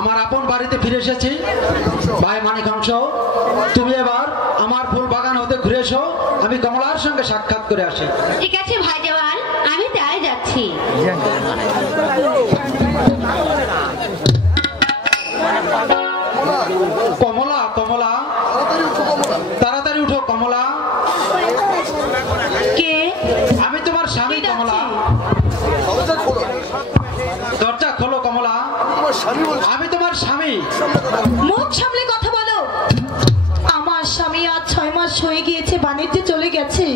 আমার আপন বাড়িতে ফিরে এসেছি। ভাই মানিকাংশ, তুমি এবার আমার ফুল বাগান হতে ঘুরে এসো, আমি কমলার সঙ্গে সাক্ষাৎ করে আসি। ঠিক আছে ভাই জওয়ান, আমি তাই যাচ্ছি। কমলা, কমলা, তাড়াতাড়ি উঠো কমলা। কে? আমি তোমার স্বামী কমলা। দরজা খোলো কমলা, আমি তোমার স্বামী। মুখ সামলে কথা বলো। আমার স্বামী আজ 6 মাস হয়ে গিয়েছে বাণিজ্যে চলে গেছে।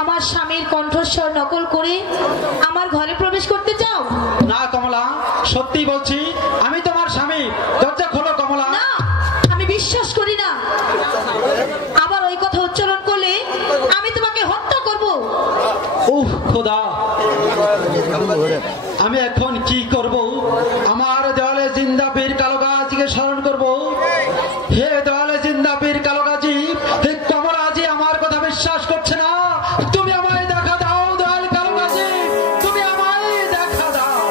আমার স্বামীর কণ্ঠস্বর নকল করে আমার ঘরে প্রবেশ করতে চাও? না কমলা, সত্যি বলছি, আমি তোমার স্বামী। দরজা খোলো কমলা। না, আমি বিশ্বাস করি না। আবার ওই কথা উচ্চারণ করলে আমি তোমাকে হত্যা করব। উহ খোদা, আমি এখন কি করব? আমার দেওয়ালে জিন্দা পীর কালো গাজীকে স্মরণ করব। হে দেওয়ালে জিন্দা পীর কালো গাজী, হে কমলাজি আমার কথা বিশ্বাস করছে না। তুমি আমায় দেখা দাও দেওয়াল কালো গাজী, তুমি আমায় দেখা দাও।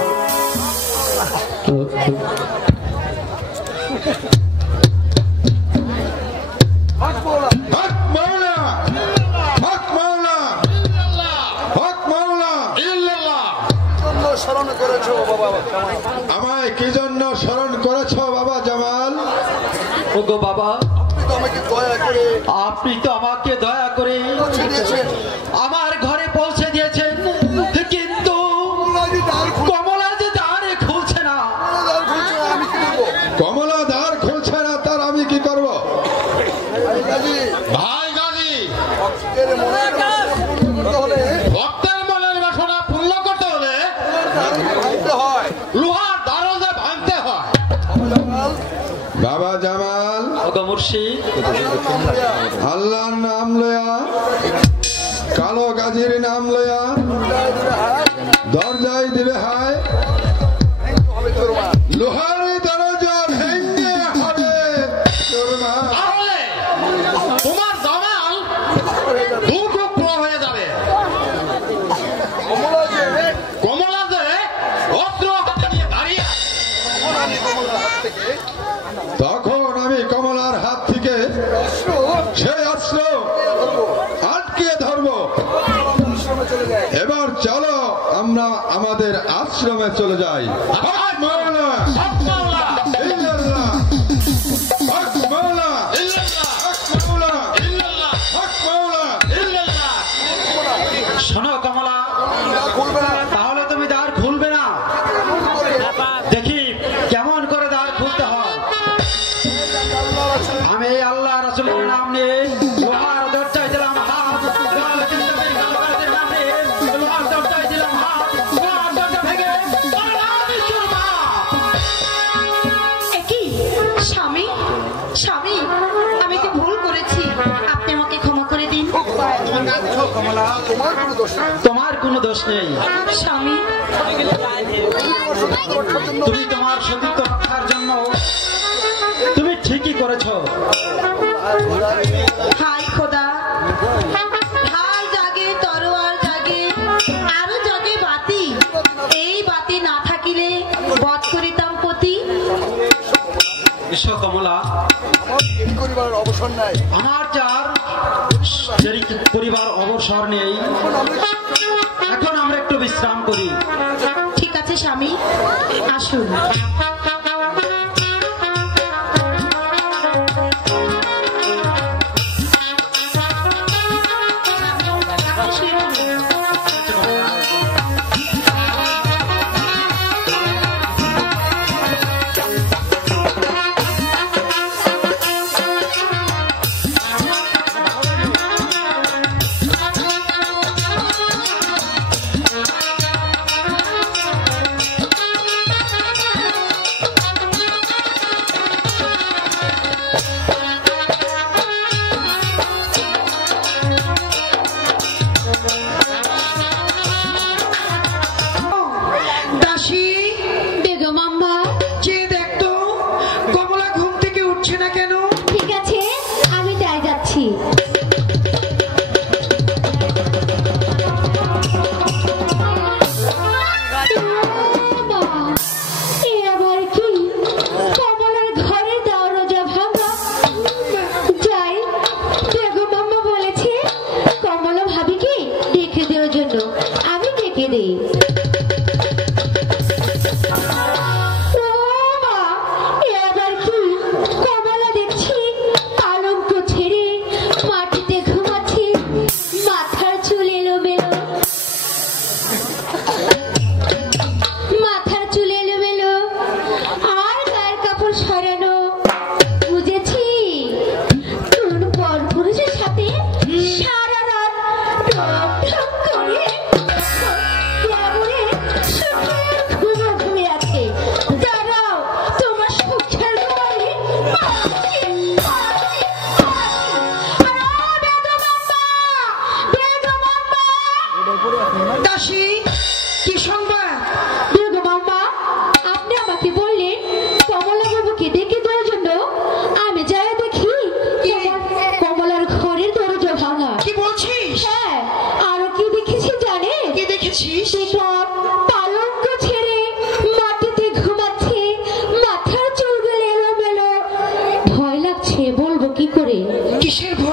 আমায় কি জন্য স্মরণ করেছ বাবা জামাল? ওগো বাবা, আপনি তো আমাকে দয়া করে আমার ঘরে পৌঁছে দিয়েছেন, কিন্তু কমলা যে দ্বার খুলছে না। কমলা দ্বার খুলছে না, তার আমি কি করব? ভাই গাজী, ভক্তের মনের বাসনা পূর্ণ করতে হলে লোহার দরজা ভাঙতে হয়। বাবা জামাল, ওগো মুর্শিদ, আল্লাহর নাম লয়া, কালো গাজীর নাম লয়া দরজায় দিবে হায়, লোহার দরজা ভেঙে হবে চুরমার। তাহলে তোমার জামাল দুর্ভোগ্য হয়ে যাবে। কমলা যে অস্ত্র হাতে নিয়ে দাঁড়িয়ে তখন আমি কমলার হাত থেকে সেই অস্ত্র আটকে ধরব। এবার চলো আমরা আমাদের আশ্রমে চলে যাই। হক মাওলা, হক মাওলা, ইল্লাল্লাহ, হক মাওলা, ইল্লাল্লাহ, হক মাওলা, ইল্লাল্লাহ, হক মাওলা, ইল্লাল্লাহ। শোনো কমলা, তাহলে তুমি দ্বার খুলবে না? দেখি কেমন করে দ্বার খুলতে হয়। আমি আল্লাহ রাসূলের নাম নিয়ে লোহার দরজায় দিলাম হাত, দেওয়ালে জিন্দা পীর কালো গাজীর নাম নিয়ে লোহার দরজায় দিলাম হাত, লোহার দরজা ভেঙে আমি চুরমার। একই স্বামী, স্বামী, আমি তো ভুল করেছি, আপনি আমাকে ক্ষমা করে দিন। তোমার কোনো দোষ নেই স্বামী, তুমি তোমার সতীত্ব রক্ষার জন্য তুমি ঠিকই করেছো। হায় খোদা, ঢাল জাগে, তরোয়ার জাগে, আরো জাগে বাতি। এই বাতি না থাকিলে বধ করিতাম পতি। এসো কমলা, আমার যার পরিবার অবসর নেই, এখন আমরা একটু বিশ্রাম করি। ঠিক আছে স্বামী, আসুন।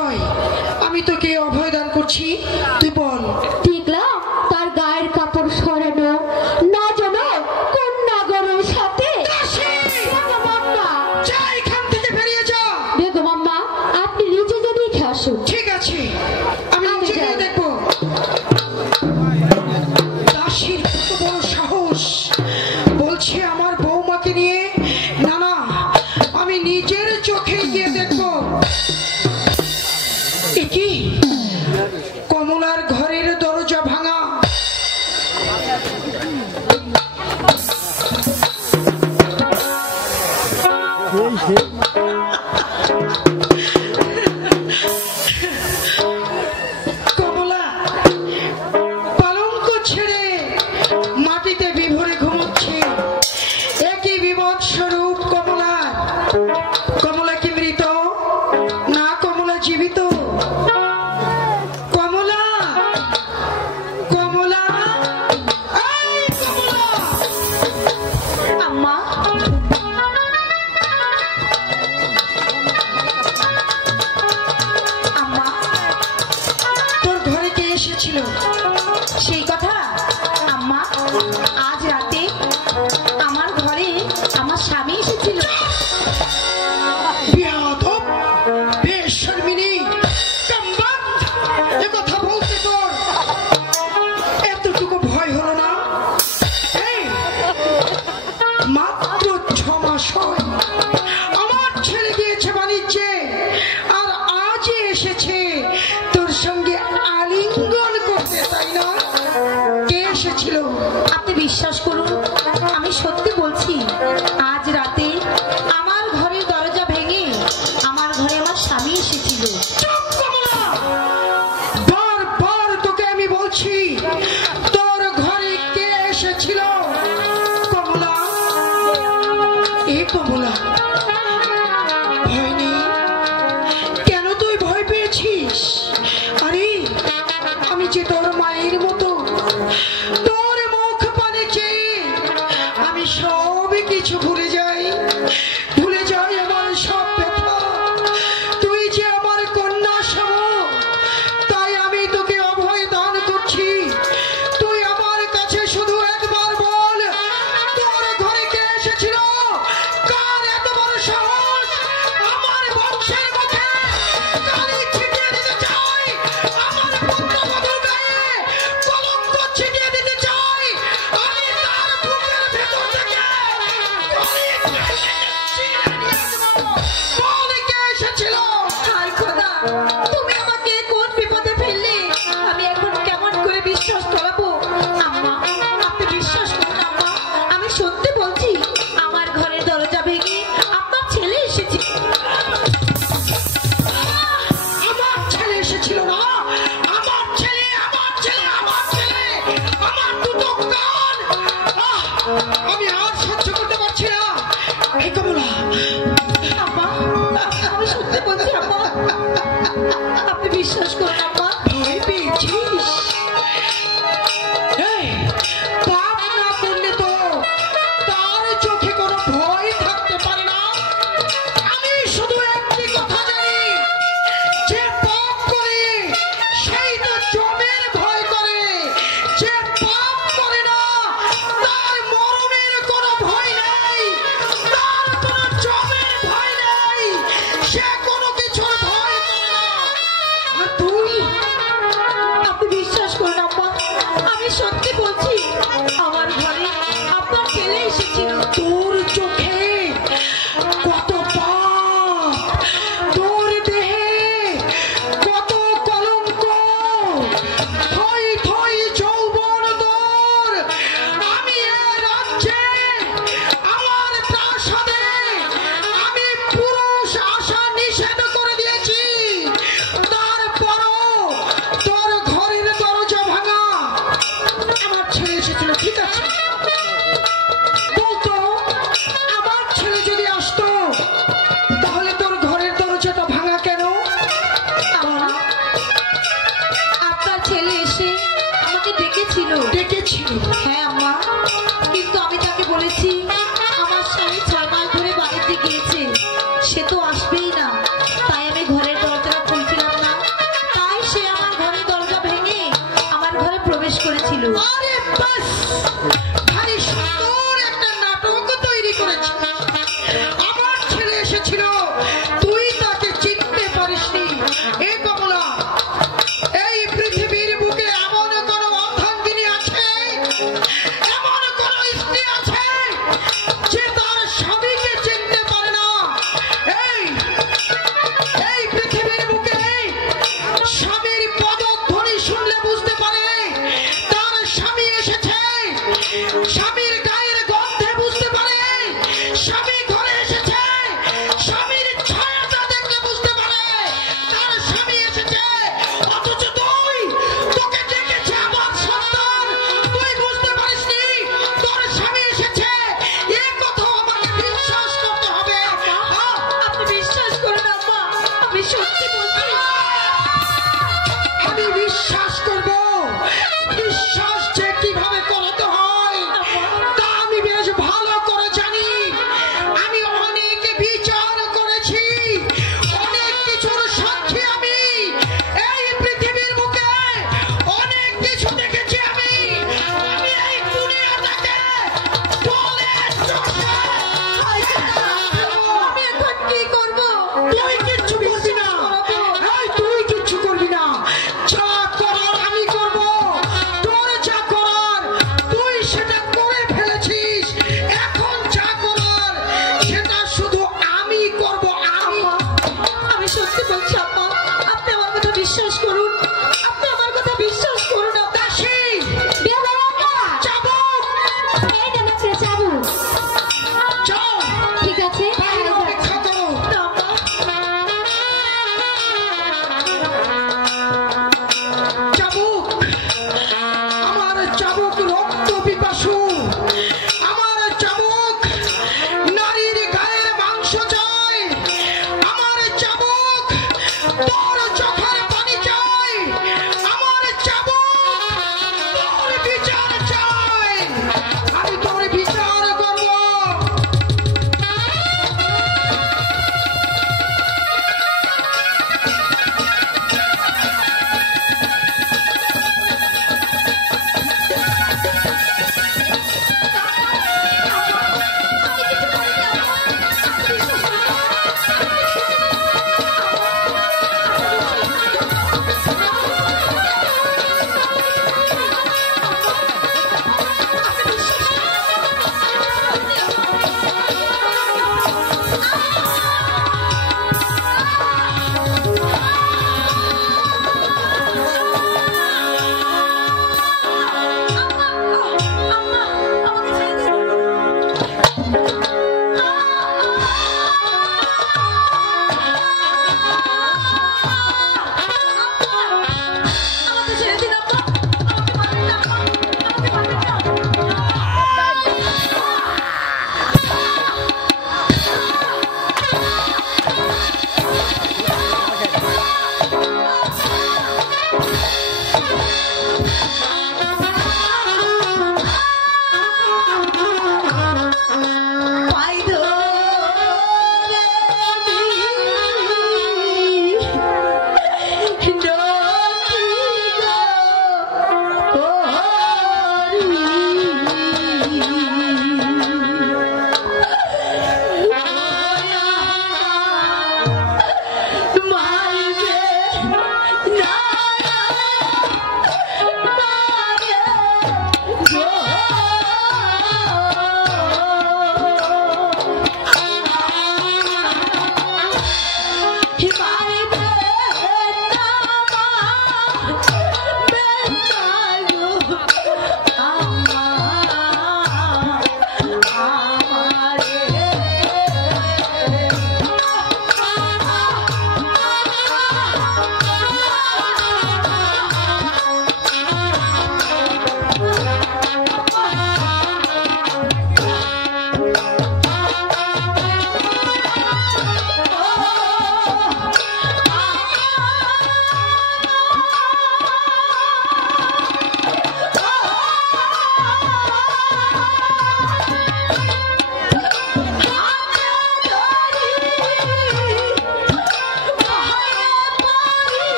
অভয়, আমি তোকে অভয় দান করছি, তুই বল। দেখলাম তার গায়ের কাপড় সরানো, না যেন কোন নাগরের সাথে। বেগম আম্মা, যা এখান থেকে বেরিয়ে যা। বেগম আম্মা, আপনি নিজে যদি দেখে আসুন। ঠিক আছে, আমি নিজে গিয়ে দেখবো। দাসীর কত বড় সাহস, বলছে আমার বৌমাকে নিয়ে। না না, আমি নিজের চোখে গিয়ে দেখবো। এ কি, কমলার ঘরের দরজা ভাঙা। কমলা পালঙ্ক ছেড়ে মাটিতে বিভোরে ঘুমোচ্ছে। একই বিপদ স্বরূপ কমলার। কমলা কি মৃত? না, কমলা জীবিত। কমলা, কমলা, এই কমলা! আম্মা, আম্মা, তোর ঘরে কে এসেছিল? সেই কথা আম্মা, আজ রাতে আমার ঘরে আমার স্বামী এসেছিল। বেয়াদব, বেশর্মিনী, কামবাদ! এ কথা বলতে তোর এতটুকু ভয় হলো না? এই, মাত্র 6 মাস হয় আমার ছেলে গিয়েছে বাণিজ্যে, আর আজ এসেছে তোর সঙ্গে আলিঙ্গন করতে, তাই না? কে এসেছিল? আপনি বিশ্বাস করুন, আমি সত্যি বলছি, আজ রাতে আমার ঘরের দরজা ভেঙে আমার ঘরে আমার স্বামী এসেছিল। চুপ কমলা! বারবার তোকে আমি বলছি, তোর ঘরে কে এসেছিল? কমলা, এ কমলা, ভয় নেই? কেন তুই ভয় পেয়েছিস? আরে, আমি যে তোর মায়ের মতো, তোর মুখ পানে চেয়ে আমি সব কিছু ভুলে যাই, ভুলে যাই আমার সব ব্যথা। তুই যে আমার কন্যা সম, তাই আমি তোকে অভয় দান করছি। তুই আমার কাছে শুধু একবার বল, তোর ঘরে কে এসেছিল? কার এত বড় সাহস আমার বংশের মুখে কালি ছিটিয়ে দিতে চাই, আমার পুত্রবধূর গায়ে কলঙ্ক ছিটিয়ে দিতে চাই। আমি তার বুকের ভেতর থেকে কলি ছিঁড়ে নিয়ে দেব। বল, কে এসেছিল? হায় খোদা, তুমি আমাকে কোন বিপদে ফেললে? আমি এখন কেমন করে বিশ্বাস করাবো? আম্মা, আপনি বিশ্বাস করুন আম্মা, আমি সত্যি বলছি, আমার ঘরের দরজা ভেঙে আপনার ছেলে এসেছে। আমার ছেলে এসেছিল না? আমার ছেলে, আমার ছেলে, আমার ছেলে, আমার দুটো কান! আহ, আমি আর সহ্য করতে পারছি না। এই কমলা, আম্মা, আমি সত্যি বলছি আম্মা, আপনি বিশ্বাস করুন আম্মা। ভয় পেয়েছিস? এই, পাপ না করলে তো তার চোখে কোনো ভয় থাকতে পারে না। আমি শুধু একটি কথা জানি, যে পাপ করে সেই তো জমের ভয় করে, যে পাপ করে না তার মরণের কোনো ভয় নেই, তার কোনো জমের ভয় নেই, সে কোনো কিছুর ভয় করে না। আর তুই, আপনি বিশ্বাস করুন আম্মা, আমি সত্যি বলছি, আমার ঘরে আপনার ছেলে এসেছিল। তোর চোখে কত পাপ, তোর দেহে কত কলঙ্ক, থই থই যৌবন তোর। আমি এ রাজ্যে, আমার প্রাসাদে আমি পুরুষ আসা নিষেধ করে দিয়েছি, তারপরও তোর ঘরের দরজা ভাঙা। আমার ছেলে এসেছিল, ঠিক আছে, বলতো আমার ছেলে যদি আসতো তাহলে তোর ঘরের দরজাটা ভাঙা কেন? আম্মা, আপনার ছেলে এসে আমাকে ডেকেছিল। ডেকেছিল? হ্যাঁ আম্মা, কিন্তু আমি তাকে বলেছি আমার স্বামী 6 মাস ধরে বাড়িতে গিয়েছে, সে তো আসবেই না, তাই আমি ঘরের দরজাটা খুলছিলাম হয়েছিল? আরে বাস, ভারী সুন্দর একটা নাটক তৈরি করেছি। আমার ছেলে এসেছিল, তুই তাকে চিনতে পারিসনি। এ কমলা, এই পৃথিবীর বুকে এমন কোন অর্ধাঙ্গিনী আছে, এমন কোন স্ত্রী আছে যে তার স্বামীকে চিনতে পারে না? এই পৃথিবীর বুকে স্বামীর পদধ্বনি শুনলে বুঝতে পারে তার স্বামী এসেছে। স্বামীর গায়ের গন্ধে বুঝতে পারে স্বামী ঘরে এসেছে। স্বামীর ছায়াটা দেখলে বুঝতে পারে তার স্বামী এসেছে। অথচ তোকে ডেকেছে আমার সন্তান, তুই বুঝতে পারিসনি তোর স্বামী এসেছে। এ কথা আমাকে বিশ্বাস করতে হবে। আপনি বিশ্বাস করুন আম্মা, আমি সত্যি বলছি। আমি বিশ্বাস করব। বিশ্বাস যে কিভাবে করতে হয় তা আমি বেশ ভালো করে জানি। আমি অনেক বিচার করেছি, অনেক কিছুর সাক্ষী আমি। এই পৃথিবীর বুকে অনেক কিছু দেখেছি আমি। আমি এই দুনিয়াটাকে বলে চষে আমি এখন কি করব? তুই কিচ্ছু করবি না। এই তুই কিচ্ছু করবি না। যা করার আমি করব। তোর যা করার তুই সেটা করে ফেলেছিস। এখন যা করার সেটা শুধু আমি করব। আমি সত্যি বলছি আম্মা, আপনি আমার কথা বিশ্বাস করুন। আপনি আমার কথা বিশ্বাস করুন আম্মা। দাসী, বিয়াবাঙ্গা, চাবুক, এই দেন আপনার চাবুক। যাও ঠিক আছে, বাইরে অপেক্ষা করো। চাবুক, আমার চাবুক রক্ত পিপাসু। আমার চাবুক নারীর গায়ের মাংস চায়। আমার চাবুক তোর চোখের পানি চায়। আমার চাবুক তোর বিচার চায়। আমি তোর বিচার করব।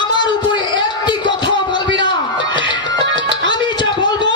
আমার উপরে একটি কথা বলবি না। আমি যা বলবো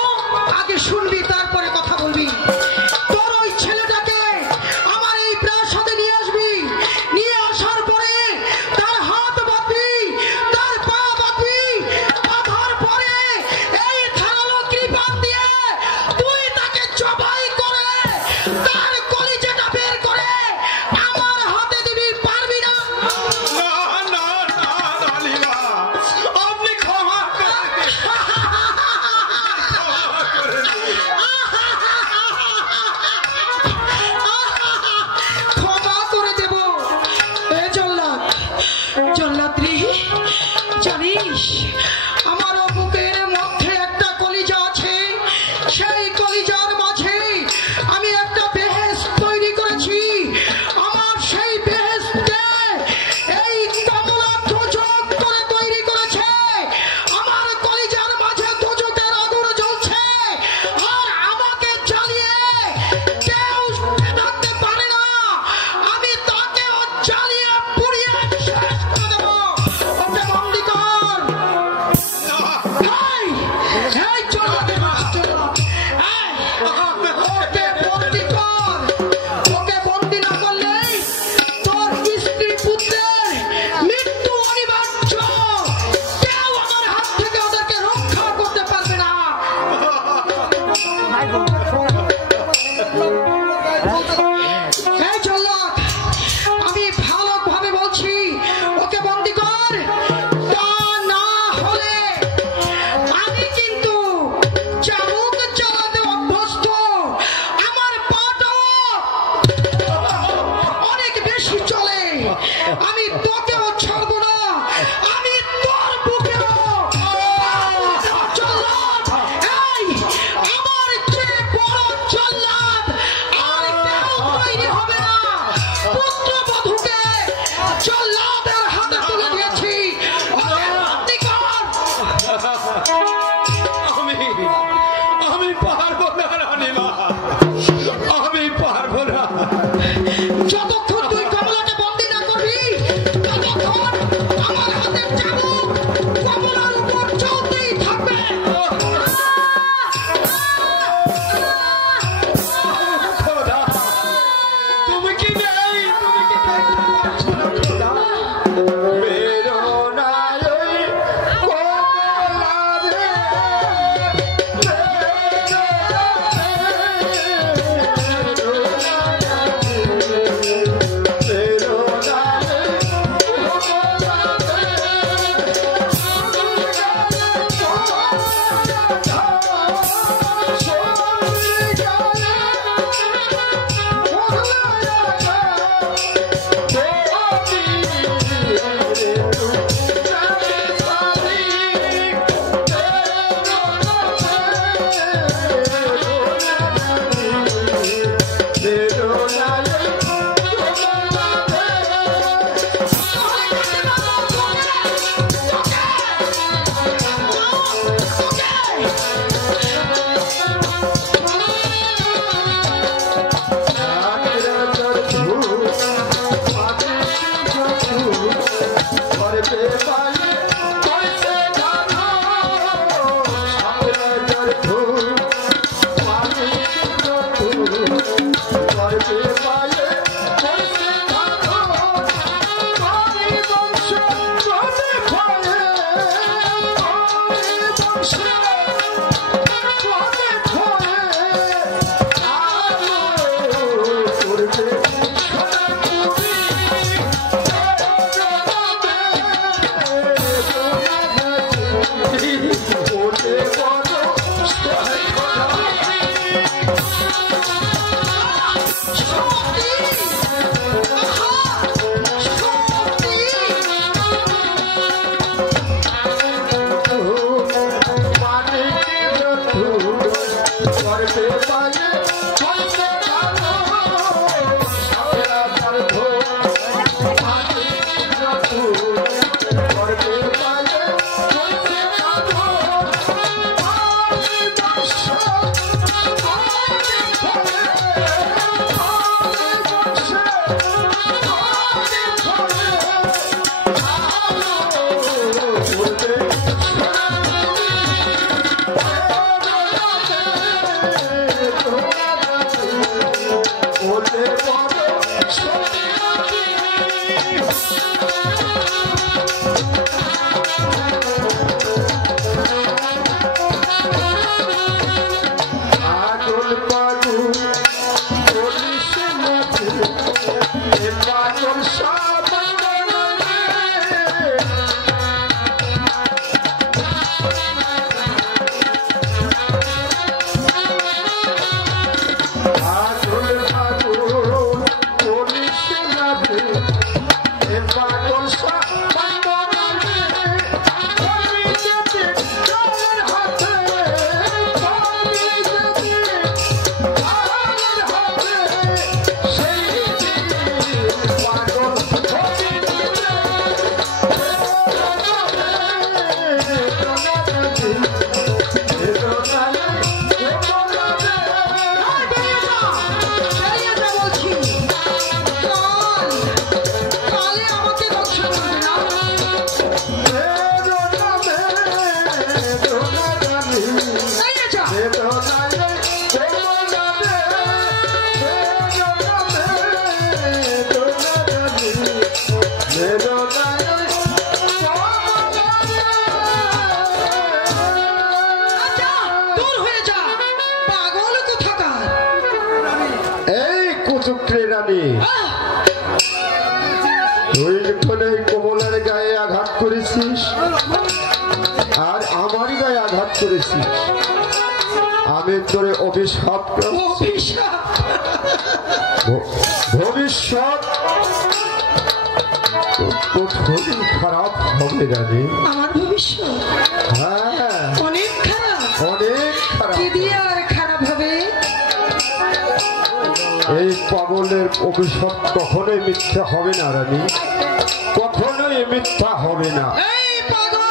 আমি পারবো না রানীমা, আমি পারবো না। যতক্ষণ তুই কমলাকে বন্দি না করবি ততক্ষণ আমার হাতের চাবুক কমলার উপর চলতেই থাকবে। খোদা, তুমি কি নেই, তুমি কি দেখতে পাচ্ছ না খোদা? বেরো না এই কমলা রে, তুই যখন এই কমলার গায়ে আঘাত করেছিস আর আমার গায়ে আঘাত করেছিস, আমি তোরে অভিশাপ ভবিষ্যৎ খুবই খারাপ হবে জানি। আমার ভবিষ্যৎ হ্যাঁ অনেক খারাপ, অনেক খারাপ। কি দিয়ে আর খারাপ হবে? এই পাগলের অভিশাপ কখনোই মিথ্যা হবে না রানী, কখনোই মিথ্যা হবে না। এই পাগল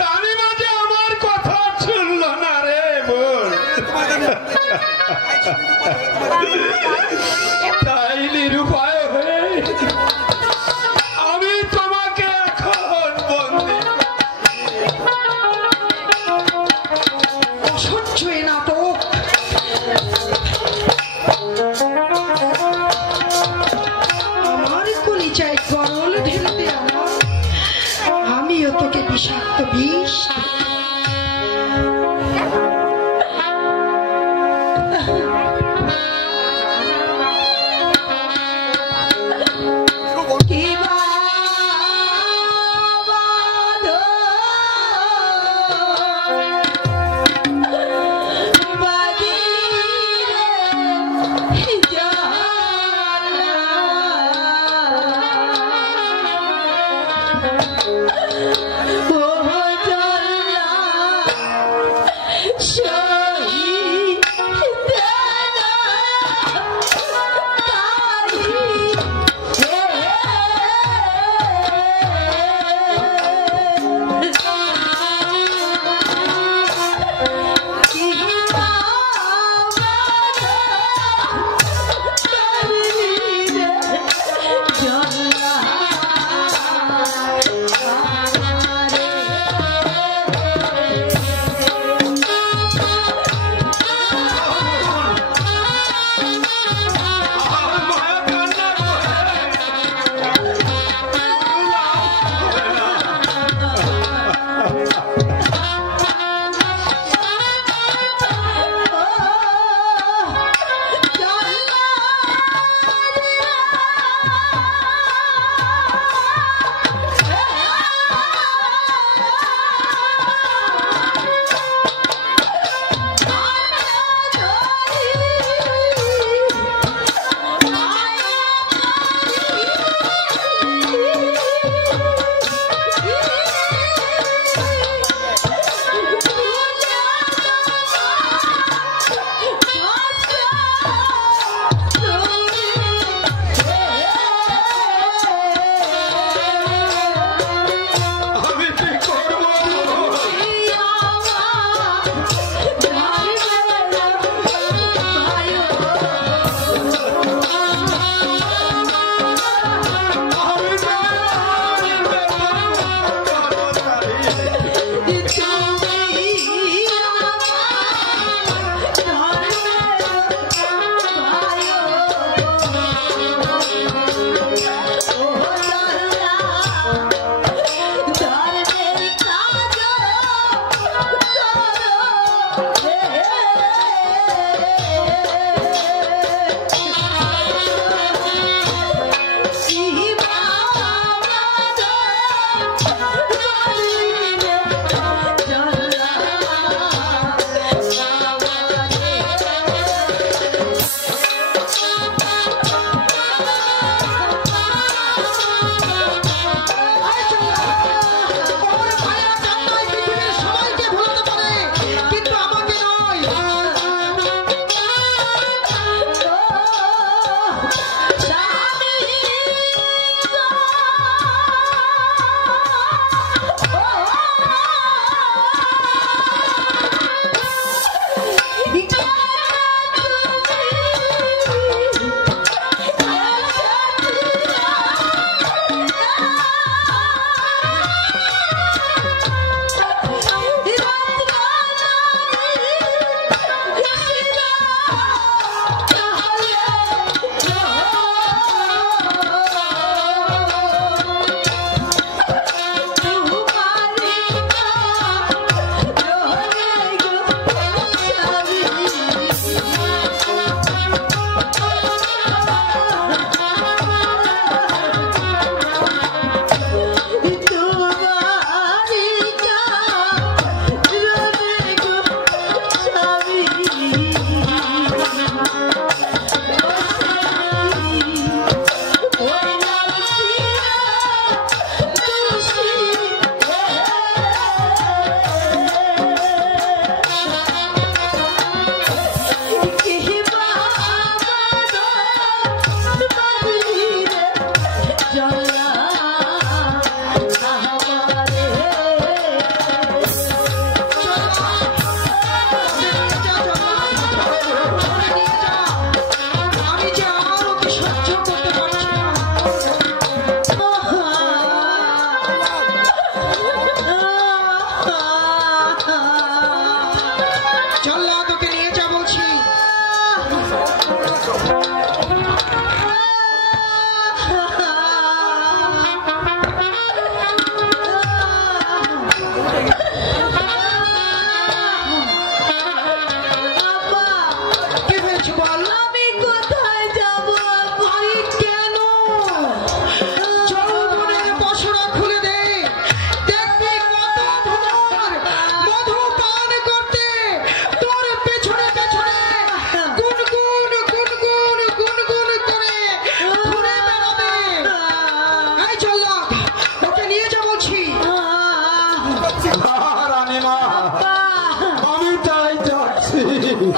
রানীমা যে আমার কথা শুনল না রে বোন। তাই নিরুপায় হয়ে আমি তোমাকে এখন বন্দি। অসহ্য এ নাটক। আমার কলিজায় গরল ঢেলতে আমিও তোকে বিষাক্ত বিষ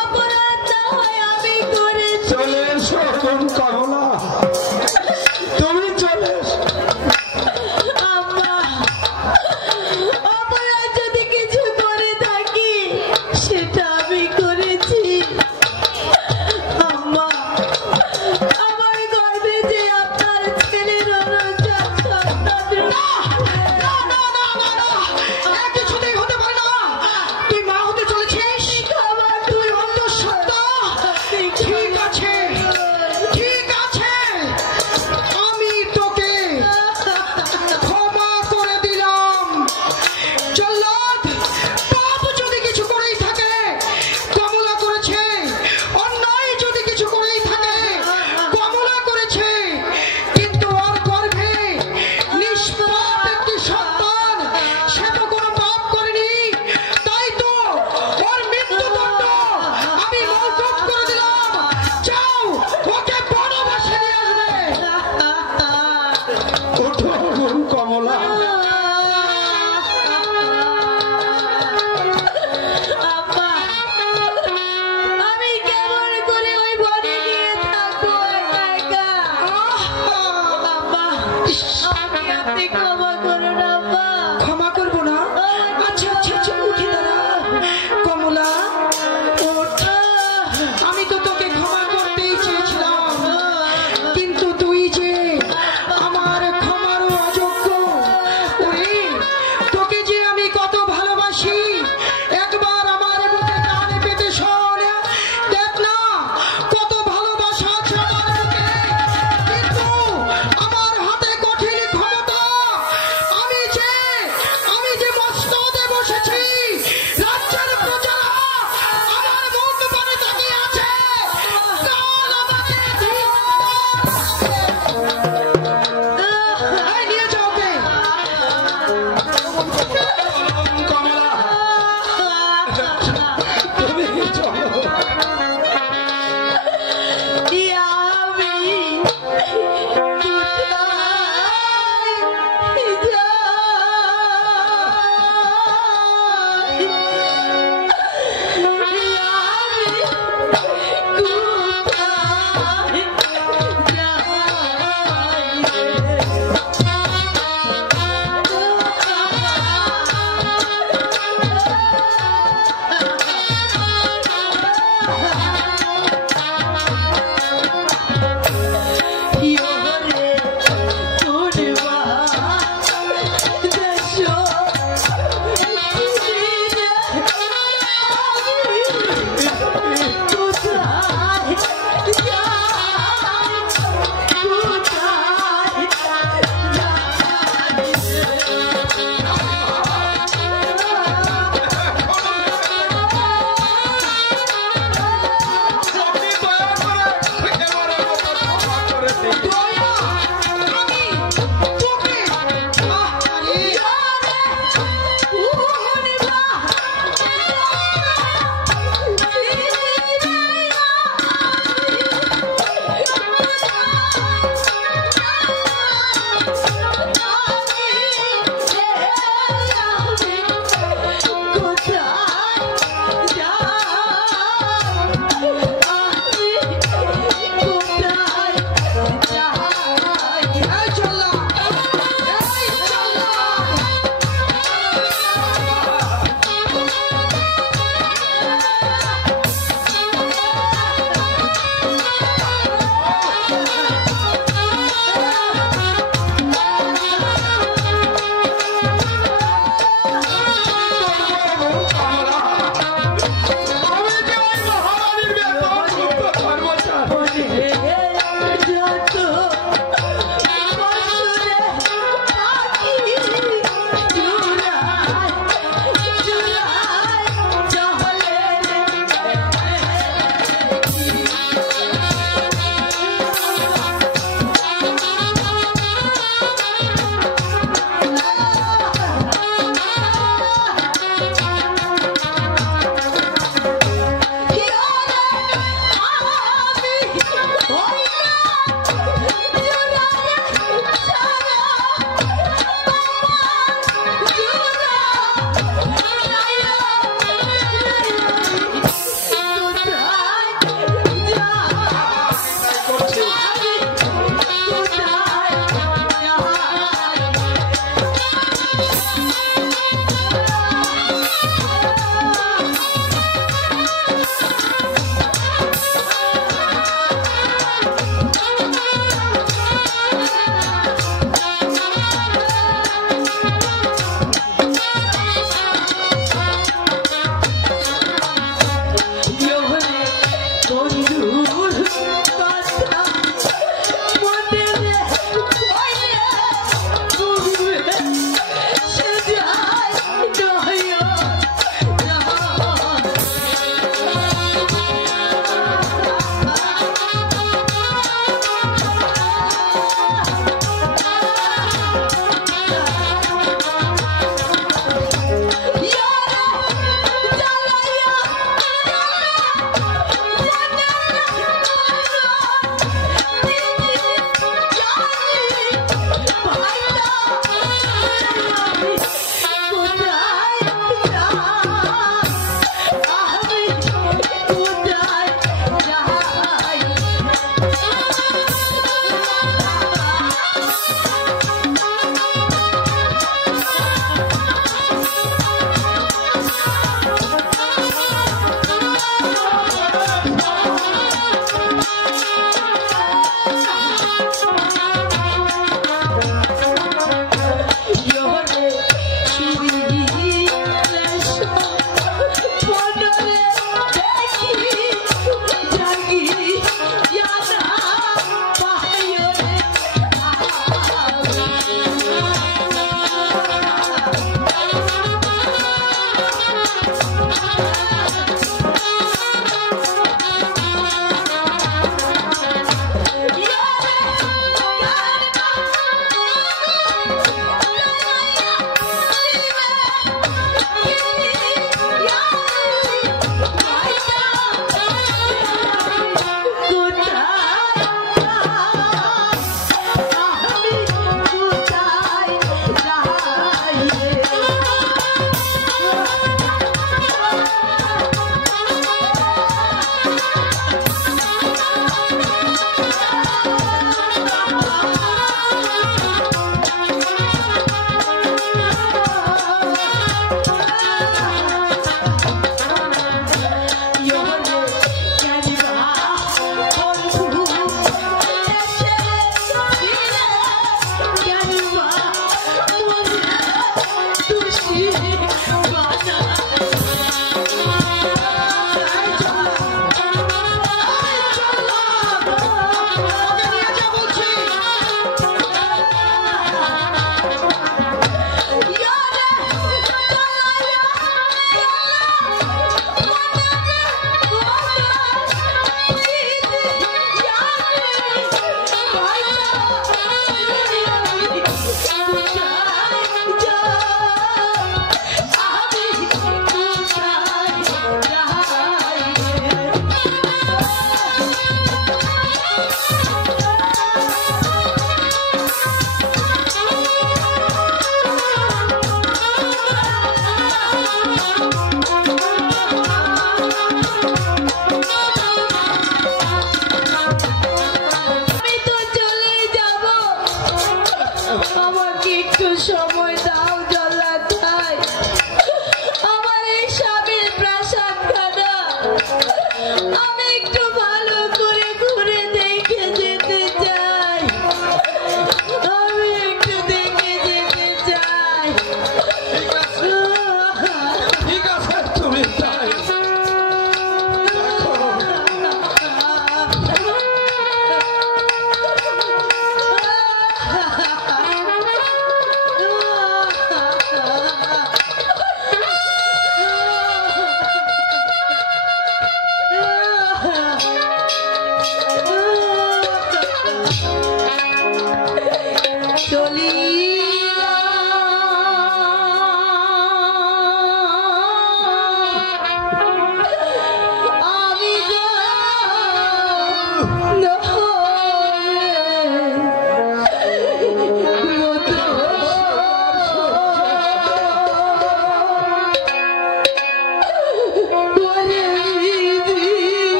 অপরাধ না হয় আমি করেছি। চলে এসো কোন কমলা, তুমি চলে এসো। আম্মা, অপরাধ যদি কিছু করে থাকি সেটা আমি করেছি। আম্মা, আমার গর্ভে যে আপনার ছেলের অনুযায়ী সন্তান কিছুতেই হতে পারে না। তুই মা হতে চলেছিস, তুই অন্তঃসত্ত্বা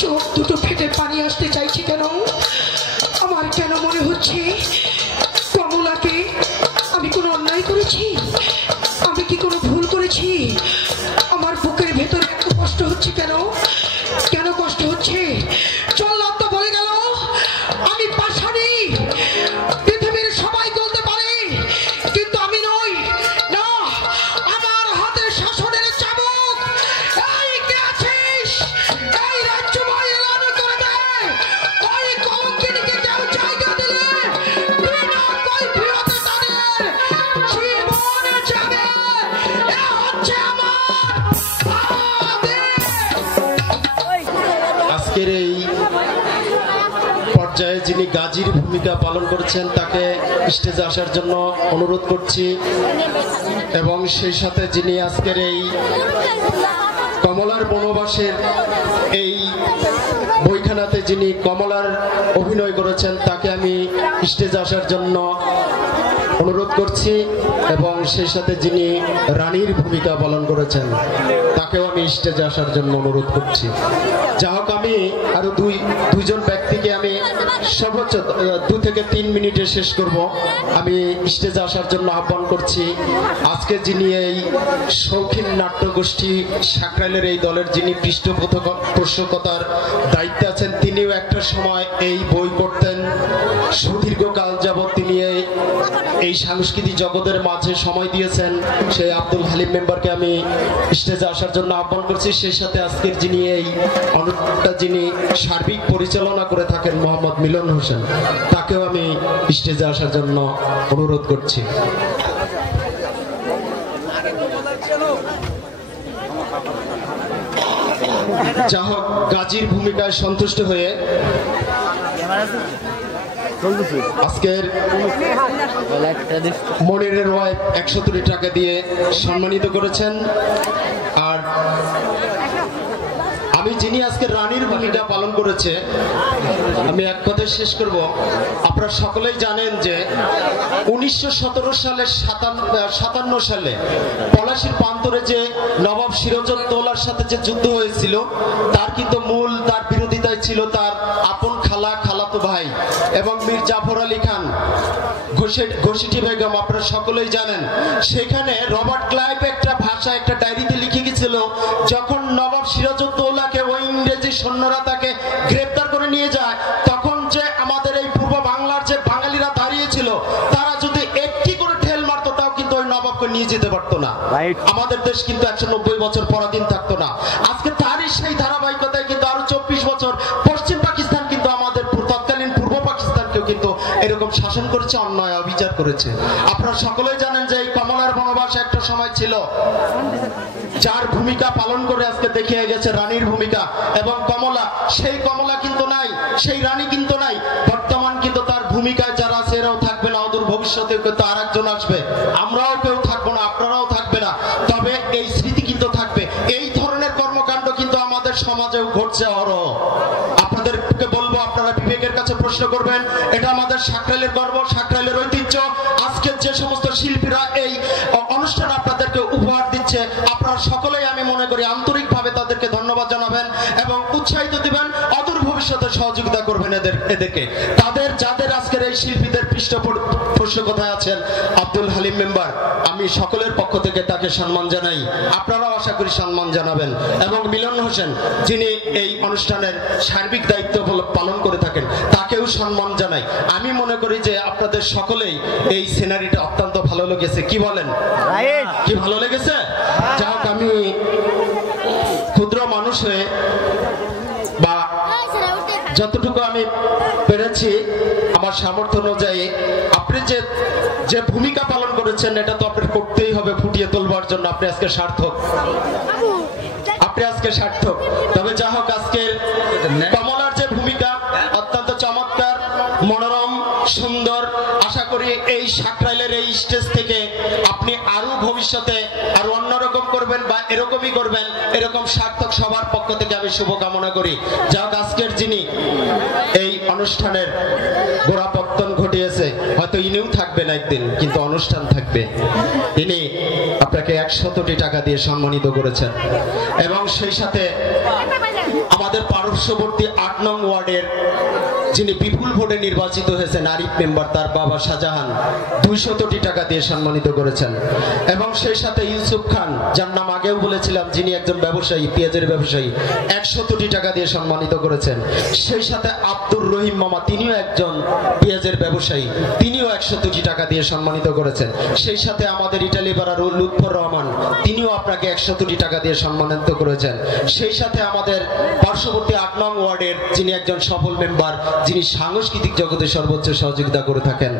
চোখ দুটো ফেটে পানি আসতে চাইছে কেন? আমার কেন মনে হচ্ছে কমলাকে আমি কোনো অন্যায় করেছি? আমি কি কোনো ভুল করেছি? আমার বুকের ভেতরে এত কষ্ট হচ্ছে কেন? কেন কষ্ট হচ্ছে? চললাম তো বলে গেল আমি পাষাণী, পৃথিবীর সবাই বলতে পারে, কিন্তু আমি নই। না, আমার হাতে শাসনের চাবুক। এই কে আছিস? এই রাজ্য মহিলার করে দে। ওই কলঙ্কিনীকে কেউ জায়গা দিলে বিনা কৈফিয়তে তাদের জীবন যাবে। এ হচ্ছে আমার আদেশ। আজকের এই পর্যায়ে যিনি গাজীর ভূমিকা পালন করেছেন তাকে স্টেজে আসার জন্য অনুরোধ করছি, এবং সেই সাথে যিনি আজকের এই কমলার বনবাসের এই বইখানাতে যিনি কমলার অভিনয় করেছেন তাকে আমি স্টেজে আসার জন্য অনুরোধ করছি, এবং সেই সাথে যিনি রানীর ভূমিকা পালন করেছেন তাকেও আমি স্টেজে আসার জন্য অনুরোধ করছি। যা হোক, আমি আরো দুইজন ব্যক্তিকে আমি সর্বোচ্চ 2 থেকে 3 মিনিটে শেষ করব। আমি স্টেজে আসার জন্য আহ্বান করছি আজকে যিনি এই শৌখিন নাট্যগোষ্ঠী সাকরাইলের এই দলের যিনি পৃষ্ঠপোষকতার দায়িত্বে আছেন, তিনিও একটা সময় এই বই পড়তেন। সুদীর্ঘকাল যাবৎ তিনি এই সাংস্কৃতিক জগতের মাঝে সময় দিয়েছেন। সেই আব্দুল হালিম মেম্বারকে আমি স্টেজে আসার জন্য আহ্বান করছি। সেই সাথে আজকের যিনি এই অনুষ্ঠানটা যিনি সার্বিক পরিচালনা করে থাকেন মোহাম্মদ মিলন হোসেন, তাকেও আমি স্টেজে আসার জন্য অনুরোধ করছি। যা হোক, গাজীর ভূমিকায় সন্তুষ্ট হয়ে আজকের মনিরের ওয়াইফ 130 টাকা দিয়ে সম্মানিত করেছেন। আর আমি যিনি আজকে রানীর ভূমিকা পালন করেছে, আমি এক কথায় শেষ করব। আপনারা সকলেই জানেন যে 1917 সালে 57 সালে পলাশীর প্রান্তরে যে নবাব সিরাজউদ্দৌলার সাথে যে যুদ্ধ হয়েছিল, তার কিন্তু মূল তার বিরোধিতায় ছিল তার আপন খালাতো ভাই এবং মীর জাফর আলী খান, ঘোষিটি বেগম। আপনারা সকলেই জানেন সেখানে রবার্ট ক্লাইভ একটা ভাষা একটা ডায়েরিতে লিখে গেছিল, যখন নবাব সিরাজউদ্দৌলাকে ওই ইংরেজি সৈন্যরা তাকে গ্রেপ্তার করে নিয়ে যায়, তখন যে আমাদের এই পূর্ব বাংলার যে বাঙালিরা দাঁড়িয়েছিল, তারা যদি একটি করে ঠেল মারতো তাও কিন্তু ওই নবাবকে নিয়ে যেতে পারতো না। আমাদের দেশ কিন্তু 190 বছর পরাধীন থাকতো না। আজকে তারই সেই ধারাবাহিকতায় কিন্তু আরো 24 বছর পশ্চিম পাকিস্তান কিন্তু আমাদের তৎকালীন পূর্ব পাকিস্তানকেও কিন্তু এরকম শাসন করেছে, অন্যায় অবিচার করেছে। আপনারা সকলেই জানেন যে এই কমলার বনবাস একটা সময় ছিল, যার ভূমিকা পালন করে আজকে দেখিয়ে গেছে রানীর ভূমিকা। এবং কমলা, সেই কমলা কিন্তু নাই, সেই রানী কিন্তু নাই। বর্তমান কিন্তু তার ভূমিকায় যারা আছে এরাও থাকবে না, অদূর ভবিষ্যতে কিন্তু আর একজন আসবে। আমরাও কেউ থাকবো না, আপনারাও থাকবে না, তবে এই স্মৃতি কিন্তু থাকবে। এই ধরনের কর্মকাণ্ড কিন্তু আমাদের সমাজেও ঘটছে অহরহ। আপনাদেরকে বলবো, আপনারা বিবেকের কাছে প্রশ্ন করবেন। এটা আমাদের সাকরাইলের গর্ব, সাকরাইলের ঐতিহ্য। আজকের যে সমস্ত শিল্পীরা এই অনুষ্ঠান আপনাদেরকে উপহার দিচ্ছে, আপনারা সকলেই আমি মনে করি আন্তরিকভাবে তাদেরকে ধন্যবাদ জানাবেন এবং উৎসাহিত দিবেন, অদূর ভবিষ্যতে সহযোগিতা করবেন এদেরকে। যাদের আজকের এই শিল্পীদের পৃষ্ঠপোষকতায় আছেন আব্দুল হালিম মেম্বার, আমি সকলের পক্ষ থেকে তাকে সম্মান জানাই। আপনারাও আশা করি সম্মান জানাবেন। এবং মিলন হোসেন, যিনি এই অনুষ্ঠানের সার্বিক দায়িত্ব পালন করে থাকেন, তাকেও সম্মান জানাই। আমি মনে করি যে আপনাদের সকলেই এই সিনারিটা অত্যন্ত ভালো লেগেছে, কি বলেন? কি ভালো লেগেছে? যাই হোক, আমি ক্ষুদ্র মানুষ হয়ে বা যতটুকু আমি পেরেছি আমার সামর্থ্য অনুযায়ী আপনি যে ভূমিকা পালন করেছেন এটা তো আপনার করতেই হবে ফুটিয়ে তুলবার জন্য। আপনি আজকে সার্থক, আপনি আজকে সার্থক। তবে যা হোক, আজকের কমলার যে ভূমিকা অত্যন্ত চমৎকার, মনোরম, সুন্দর। আশা করি এই সাকরাইলের এই স্টেজ থেকে আপনি আরো ভবিষ্যতে আরো অন্যরকম করবেন বা এরকমই করবেন, এরকম সার্থক সবার পক্ষ থেকে আমি শুভকামনা করি। যা হোক, আজকের যিনি এই অনুষ্ঠানের গোড়াপত্তন ঘটিয়েছে, হয়তো ইনিও থাকবেন একদিন, কিন্তু অনুষ্ঠান থাকবে। ইনি আপনাকে 100টি টাকা দিয়ে সম্মানিত করেছেন এবং সেই সাথে আমাদের পার্শ্ববর্তী 8 নং ওয়ার্ডের যিনি বিপুল ভোটে নির্বাচিত হয়েছেন আরিফ মেম্বার, তার বাবা শাহজাহান 200টি টাকা দিয়ে সম্মানিত করেছেন এবং সেই সাথে ইউসুফ খান, যার নাম আগেও বলেছিলাম, যিনি একজন ব্যবসায়ী, পেঁয়াজের ব্যবসায়ী, 100টি টাকা দিয়ে সম্মানিত করেছেন। সেই সাথে আব্দুর রহিম মামা, তিনিও একজন পেঁয়াজের ব্যবসায়ী, তিনিও 100টি টাকা দিয়ে সম্মানিত করেছেন। সেই সাথে আমাদের ইটালি পাড়ার লুৎফর রহমান, তিনিও আপনাকে 100টি টাকা দিয়ে সম্মানিত করেছেন। সেই সাথে আমাদের পার্শ্ববর্তী 8 নং ওয়ার্ডের যিনি একজন সফল মেম্বার, যিনি সাংস্কৃতিক জগতে সর্বোচ্চ সহযোগিতা করে থাকেন,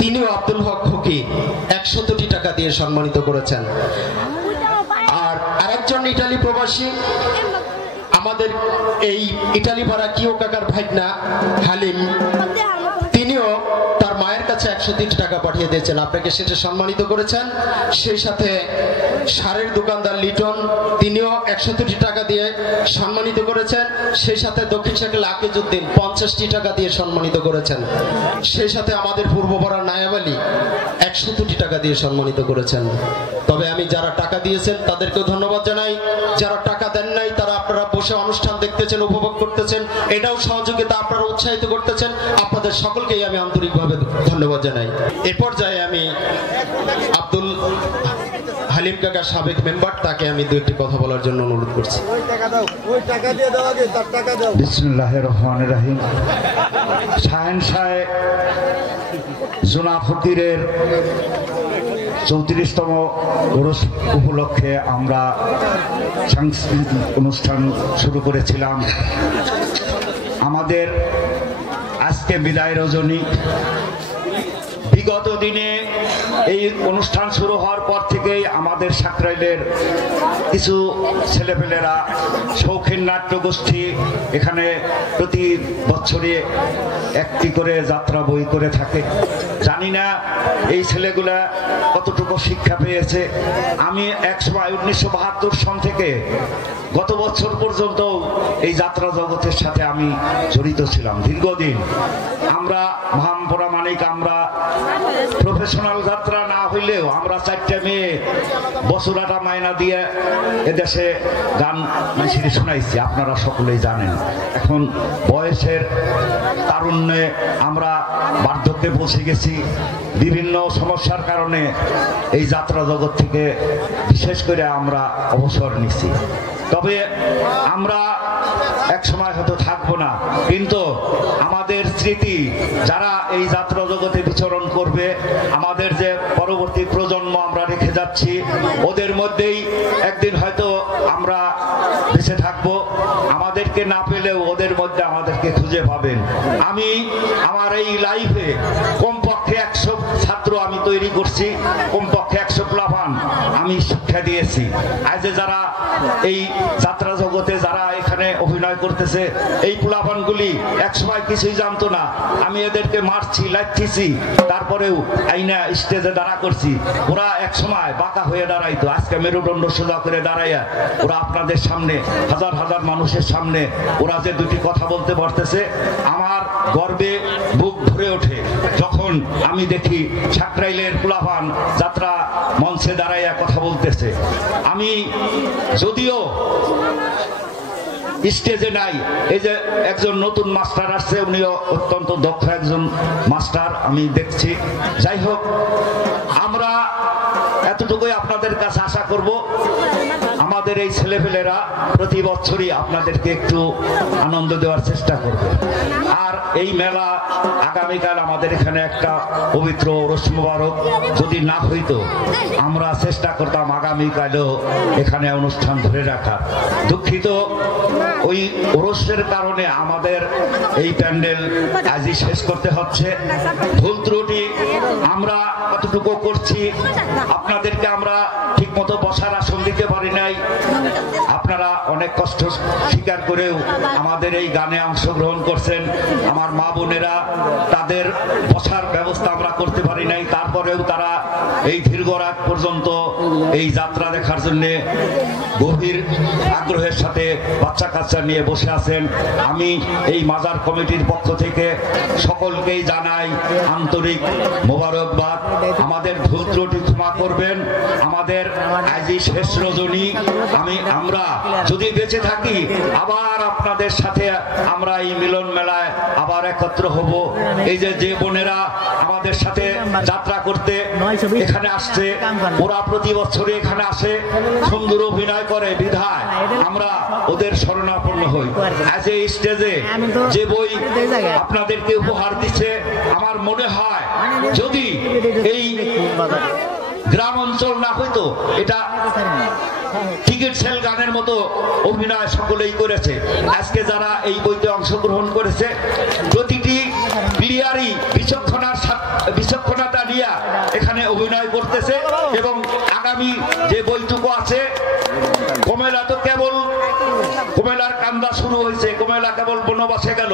তিনিও আব্দুল হক খুকি 100টি টাকা দিয়ে সম্মানিত করেছেন। আর আরেকজন ইটালি প্রবাসী, আমাদের এই ইটালি পাড়া কিও কাকার ভাইনা হালিম, তিনিও তার মায়ের কাছে 103 টাকা পাঠিয়ে দিয়েছেন, আপনাকে সেটা সম্মানিত করেছেন। সেই সাথে সারের দোকানদার লিটন, তিনিও 103 টাকা দিয়ে সম্মানিত করেছেন। সেই সাথে দক্ষিণ শাকিল আকিজউদ্দিন 50টি টাকা দিয়ে সম্মানিত করেছেন। সেই সাথে আমাদের পূর্বপাড়ার নায়াব আলী 100টি টাকা দিয়ে সম্মানিত করেছেন। তবে আমি যারা টাকা দিয়েছেন তাদেরকেও ধন্যবাদ জানাই, যারা টাকা দেন নাই তারা আপনারা বসে অনুষ্ঠান দেখতেছেন, উপভোগ করতেছেন, এটাও সহযোগিতা, আপনারা উৎসাহিত করতেছেন, আপনাদের সকলকেই আমি আন্তরিকভাবে ধন্যবাদ জানাই। এ পর্যায়ে আমি আব্দুল হালিম কাকা সাবেক মেম্বার, তাকে আমি দুইটি কথা বলার জন্য অনুরোধ করছি। বিসমিল্লাহির রহমানির রহিম। শাহেন শাহ জোনা ফকিরের 34তম ওরস উপলক্ষে আমরা সাংস্কৃতিক অনুষ্ঠান শুরু করেছিলাম। আমাদের আজকে বিদায় রজনী। বিগত দিনে এই অনুষ্ঠান শুরু হওয়ার পর থেকেই আমাদের সাকরাইলের কিছু ছেলেপেলেরা শৌখিন নাট্যগোষ্ঠী এখানে প্রতি বছরে একটি করে যাত্রা বই করে থাকে। জানি না এই ছেলেগুলা কতটুকু শিক্ষা পেয়েছে। আমি একসময় 1972 সন থেকে গত বছর পর্যন্ত এই যাত্রা জগতের সাথে আমি জড়িত ছিলাম দীর্ঘদিন। আমরা মহামপরা মানিক, আমরা প্রফেশনাল যাত্রা না হইলেও আমরা 4টা মেয়ে বছরাটা মায়না দিয়ে এদেশে গান মানুষকে শোনাইছি, আপনারা সকলেই জানেন। এখন বয়সের তারুণ্যে আমরা বার্ধক্যে পৌঁছে গেছি, বিভিন্ন সমস্যার কারণে এই যাত্রা জগৎ থেকে বিশেষ করে আমরা অবসর নিচ্ছি। তবে আমরা এক সময় হয়তো থাকবো না, কিন্তু আমাদের স্মৃতি যারা এই যাত্রা জগতে বিচরণ করবে, আমাদের যে পরবর্তী প্রজন্ম আমরা রেখে যাচ্ছি, ওদের মধ্যেই একদিন হয়তো আমরা বেঁচে থাকবো। আমাদেরকে না পেলেও ওদের মধ্যে আমাদেরকে খুঁজে পাবেন। আমি আমার এই লাইফে কমপক্ষে 100 ছাত্র আমি তৈরি করছি, কমপক্ষে 100 প্লাবান আমি শিক্ষা দিয়েছি। আজ যারা এই যাত্রা জগতে যারা এখানে অভিনয় করতেছে, এই প্লাবানগুলি একসময় কিছুই জানতো না। আমি এদেরকে মারছি, লাইতেছি, তারপরেও আইনা স্টেজে দাঁড়া করছি। ওরা একসময় বাঁকা হয়ে দাঁড়াইতো, আজকে মেরুদণ্ড সোজা করে দাঁড়াইয়া ওরা আপনাদের সামনে হাজার হাজার মানুষের সামনে ওরা যে দুটি কথা বলতে পারতেছে, আমার গর্বে বুক ভরে ওঠে যখন আমি দেখি সাকরাইলের প্লাবান যাত্রা মঞ্চে দাঁড়াইয়া কথা বলতেছে। আমি যদিও স্টেজে নাই, এই যে একজন নতুন মাস্টার আসছে, উনিও অত্যন্ত দক্ষ একজন মাস্টার আমি দেখছি। যাই হোক, আমরা এতটুকুই আপনাদের কাছে আশা করব, আমাদের আমাদের এই ছেলেপেলেরা প্রতি বছরই আপনাদেরকে একটু আনন্দ দেওয়ার চেষ্টা করবে। আর এই মেলা আগামীকাল আমাদের এখানে একটা পবিত্র ওরস মোবারক, যদি না হইতো আমরা চেষ্টা করতাম আগামীকালও এখানে অনুষ্ঠান ধরে রাখার। দুঃখিত, ওই ওরসের কারণে আমাদের এই প্যান্ডেল আজই শেষ করতে হচ্ছে। ভুল ত্রুটি আমরা কতটুকু করছি, আপনাদেরকে আমরা ঠিক মতো বসার আসন দিতে পারি নাই। আপনারা অনেক কষ্ট স্বীকার করেও আমাদের এই গানে অংশগ্রহণ করছেন। আমার মা বোনেরা, তাদের বসার ব্যবস্থা আমরা করতে পারি নাই, তারপরেও তারা এই দীর্ঘ রাত পর্যন্ত এই যাত্রা দেখার জন্য গভীর আগ্রহের সাথে বাচ্চা কাচ্চা নিয়ে বসে আছেন। আমি এই মাজার কমিটির পক্ষ থেকে সকলকেই জানাই আন্তরিক মোবারকবাদ। আমাদের ভুল ত্রুটি ক্ষমা করবেন। আমাদের আজই শেষ রজনী। আমরা যদি বেঁচে থাকি আবার আপনাদের সাথে আমরা এই মিলন মেলায় আবার একত্র হব। এই যে বোনেরা আমাদের সাথে যাত্রা করতে এখানে আসছে, ওরা প্রতি বছরই এখানে আসে, সুন্দর অভিনয় করে বিধায় আমরা ওদের শরণাপন্ন হই। আজ এই স্টেজে যে বই আপনাদেরকে উপহার দিচ্ছে, আমার মনে হয় যদি এই গ্রাম অঞ্চল না হইতো, এটা টিকিট সেল গানের মতো অভিনয় সকলেই করেছে। আজকে যারা এই বইতে অংশগ্রহণ করেছে প্রতিটি প্লেয়ারই বিচক্ষণতা নিয়ে এখানে অভিনয় করতেছে। এবং আগামী যে বইটুকু আছে, কুমিল্লা তো কেবল কুমিল্লার কান্দা শুরু হয়েছে, কুমিল্লা কেবল বনবাসে গেল।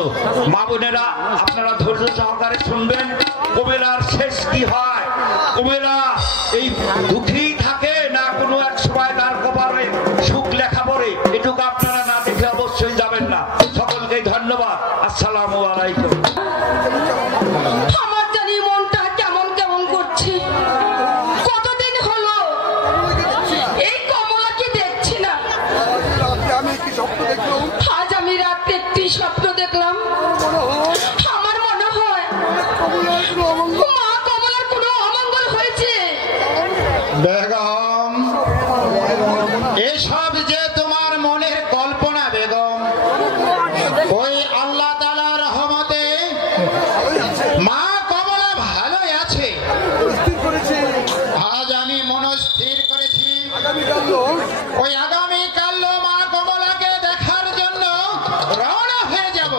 মা বোনেরা আপনারা ধৈর্য সহকারে শুনবেন, কুমিল্লার শেষ কি হয়, কুমিল্লা এই দুঃখী থাকে না কোনো এক সময় তার কপালে সুখ লেখা পড়ে, এটুকু আপনারা না দেখে অবশ্যই যাবেন না। সকলকে ধন্যবাদ। আসসালামু আলাইকুম। আমার জানি মনটা কেমন কেমন করছে। কতদিন হলো এই কমলাকে দেখছি না। আজ আমি রাতে একটি স্বপ্ন দেখলাম। আমার মনে হয় মা কমলার কোনো অমঙ্গল হয়েছে। বেগম, এসব যে তোমার মনের কল্পনা বেগম। ওই আল্লাহ তাআলার রহমতে মা কমলা ভালোই আছে। আজ আমি মনস্থির করেছি ওই আগামীকাল মা কমলাকে দেখার জন্য রওনা হয়ে যাব।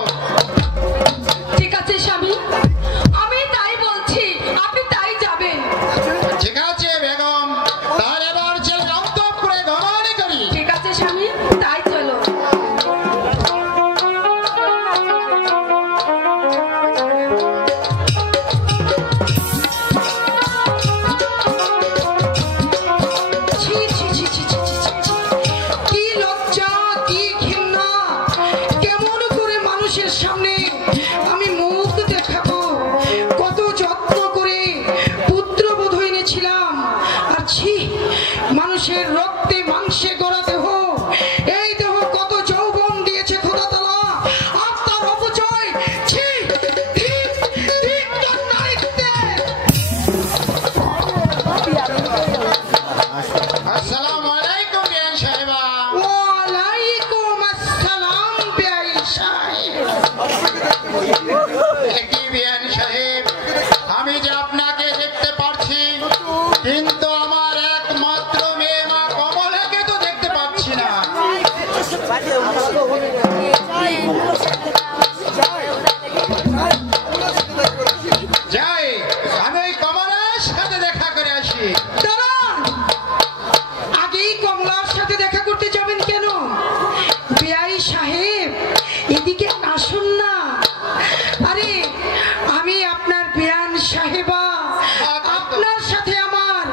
ঠিক আছে স্বামী, আমি তাই বলছি, আপনি তাই যাবেন। ঠিক আছে বেগম, তাহলে এবার চল গন্তব্যে গমন করি। ঠিক আছে স্বামী, তাই চলো। ছি, ছি, ছি, ছি, ছি, ছি, ছি, ছি। কি লজ্জা, কি ঘৃণা! কেমন করে মানুষের সামনে আমি মুখ দেখাবো? কত যত্ন করে পুত্রবধূ এনেছিলাম, আর ছি, মানুষের রক্তে মাংসে গড়া দেহ, এই দেহ কত যৌবন দিয়েছে খোদা তাআলা, আর তার অপচয়! ছি, ধিক, ধিক তোর নারীত্বে! আসসালামু আলাইকুম বিয়ান সাহেবা। ওয়ালাইকুম আসসালাম বেআই সাহেব। কি বিয়ান সাহেব, আমি যে আপনাকে দেখতে পারছি, কিন্তু আমার একমাত্র মেয়ে মা কমলাকে তো দেখতে পাচ্ছি না। যাই, আমি ওই কমলার সাথে দেখা করে আসি। দাঁড়ান, আগেই কমলার সাথে দেখা করতে যাবেন কেন? বেআই সাহেব, এদিকে আসুন না। আরে, আমি আপনার বেয়ান সাহেবা, আপনার সাথে আমার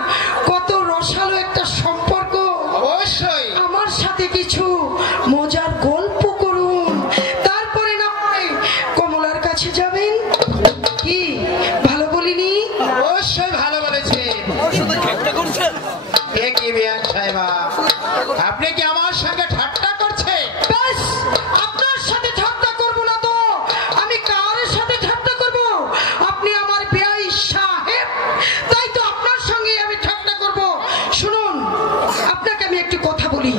কত রসালো একটা সম্পর্ক। অবশ্যই আমার সাথে কিছু মজার গল্প করুন, তারপরে না হয় কমলার কাছে যাবেন। কি ভালো বলিনি? অবশ্যই ভালো বলেছেন। এ কি বিয়ান সাহেবা, আপনি কি আমার সঙ্গে ঠাট্টা করছেন? ব্যাস, আপনার সাথে ঠাট্টা করব না তো আমি কার সাথে ঠাট্টা করব? আপনি আমার বেয়াই সাহেব, তাই তো আপনার সঙ্গে আমি ঠাট্টা করব। শুনুন, আপনাকে আমি একটি কথা বলি।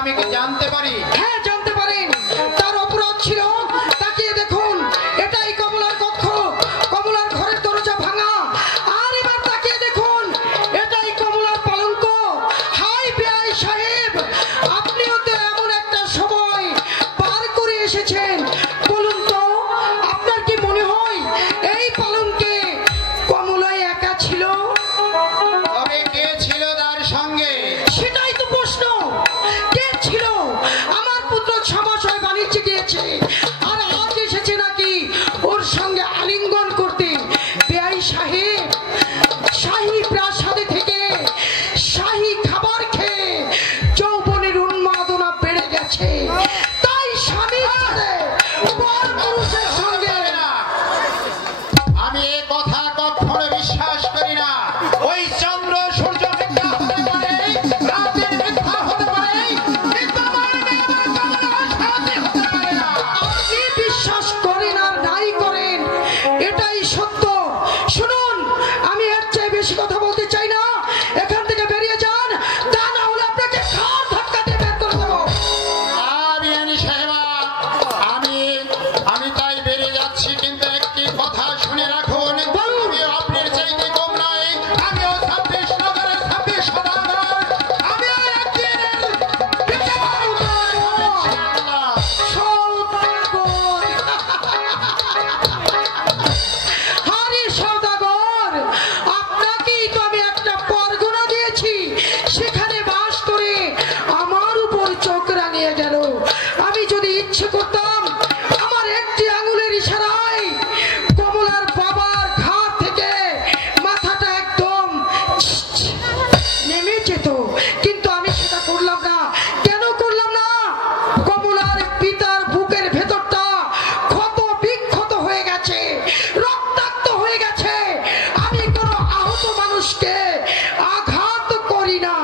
আমি কি জানতে পারি? হ্যাঁ জানতে পারেন। তার অপরাধ ছিল, তাকিয়ে দেখুন, এটাই কমলার কক্ষ। কমলার ঘরের দরজা ভাঙা। আর এবার তাকিয়ে দেখুন, এটাই কমলার পালঙ্ক। হাই বেআই সাহেব, আপনিও তো এমন একটা সময় পার করে এসেছেন। বলুন তো, আপনার কি মনে হয় এই পালঙ্কে কমলাই একা ছিল? তবে কে ছিল তার সঙ্গে? সেটাই তো প্রশ্ন। কে ছিল? আমার পুত্র সমাশয় বাণিজ্যে গিয়েছে, আর আজ এসেছে নাকি ওর সঙ্গে আলিঙ্গন করতে। বেআই সাহেব, শাহী প্রাসাদে থেকে শাহী খাবার খেয়ে যৌবনের উন্মাদনা বেড়ে গেছে, তাই স্বামী ছেড়ে পর পুরুষের সঙ্গে। আমি এ কথা কখনো বিশ্বাস করি না। ওই চন্দ্র সূর্য মিথ্যা হতে পারে, রাতের মিথ্যা হতে পারে, কিন্তু আমার মেয়ে আমার কমলা সত্যি হতে পারে না। আপনি বিশ্বাস করেন আর নাই করেন, এটাই সত্য। শুনুন, আমি এর চেয়ে বেশি কথা বলতে চাই না। এখান থেকে বেরিয়ে যান, তা না হলে আপনাকে ঘাড় ধাক্কা দিয়ে বের করে দেবো। বিয়ানী সাহেবা, আমি তাই বেরিয়ে যাচ্ছি, কিন্তু একটি কথা শুনে রাখুন। আমি আপনার চাইতে কম নয়। আমিও 26 নগরের 26 সদাগর। আমিও একদিনের বিচার করব ইনশাআল্লাহ। আরে সওদাগর, আপনাকেই তো আমি একটা পরগনা দিয়েছি, সেখানে বাস করে আমার উপর চোখ রাঙিয়ে গেল। আমি যদি ইচ্ছে করতাম, আমার একটি আঙুলের ইশারায় কমলার বাবার ঘাট থেকে মাথাটা একদম নেমে যেত, কিন্তু আমি সেটা করলাম না। কেন করলাম না? কমলার পিতার বুকের ভেতরটা ক্ষত বিক্ষত হয়ে গেছে, রক্তাক্ত হয়ে গেছে। আমি কোনো আহত মানুষকে আঘাত করি না।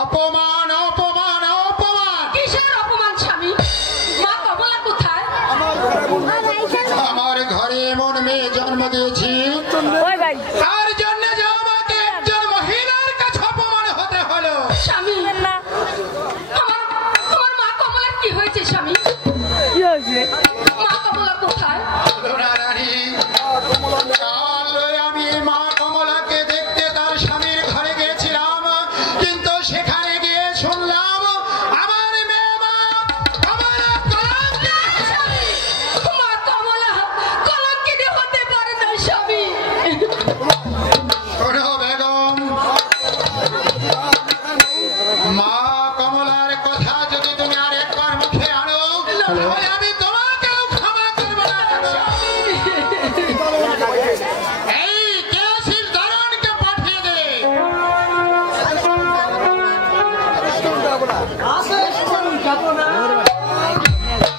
অপমান, অপমান, অপমান। কিসের অপমান স্বামী? মা কমলা কোথায়? আমার ঘরে এমন মেয়ে জন্ম দিয়েছি, তার জন্য যে আমাকে একজন মহিলার কাছে অপমান হতে হলো। স্বামী, আমার মা কমলার কি হয়েছে স্বামী? মা কমলা কোথায়? রানী, কাল আমি মা কমলাকে দেখতে তার স্বামীর ঘরে গিয়েছিলাম, কিন্তু সেখানে গিয়ে শুনলাম আমার মেয়ে মা কমলা স্বামী, মা কমলা কলঙ্কিনী হতে পারে না স্বামী। শোনো বেগম, মা কমলার কথা যদি তুমি আর একবার মুখে আনো, তাহলে আমি তোমাকেও ক্ষমা করব না। এই কেসির দারোয়ানকে পাঠিয়ে দে।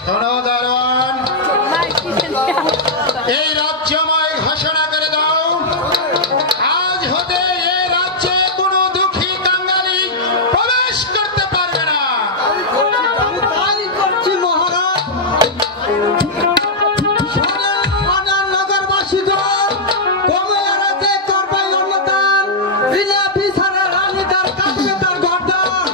শোনো দারোয়ান, এই রাজ্যময় ঘোষণা করে দাও, আজ হতে এই রাজ্যে কোনো দুঃখী কাঙ্গালি প্রবেশ করতে পারবে না। তাই করছি মহারাজ। নগরবাসীগণ, কমলাকে করবে অন্নদান, বিনা বিচারে রানী তার কাটবে তার গর্দান।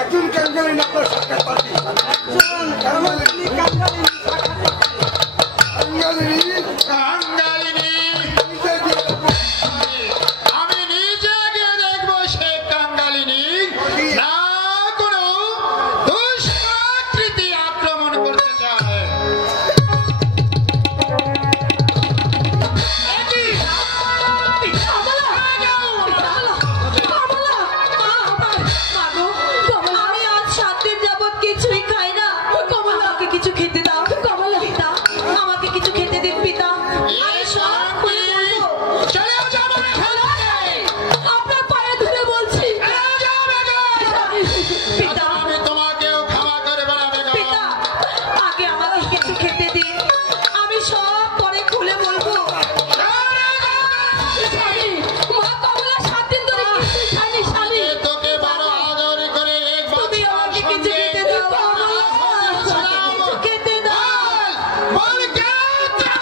একজন কাঙ্গালিনী আপনার সাক্ষাৎ পাচ্ছি। আমি নিজে গিয়ে দেখবো সে কাঙ্গালিনী না কোনো দুষ্কৃতী আক্রমণ করতে চায়। আমি আজ 7 দিন যাবত কিছুই খাই না। আমাকে কিছু খেতে দাও। পিতা, আমাকে কিছু খেতে দিন পিতা। আমি সব খুলে বলবো। চলেও যাবো না আপনার পায়ে ধরে বলছি পিতা, আমি তোমাকেও ক্ষমা করে বেড়াবে পিতা, আগে আমাকে কিছু খেতে দিন। আমি সব পরে খুলে বলবো। মা কমলা 7 দিন ধরে কিছুই খাইনি স্বামী। তোকে বড় আদর করে একবার তুমি আমাকে কিছু খেতে দাও। কিছু খেতে দাও। বল কে পিতা,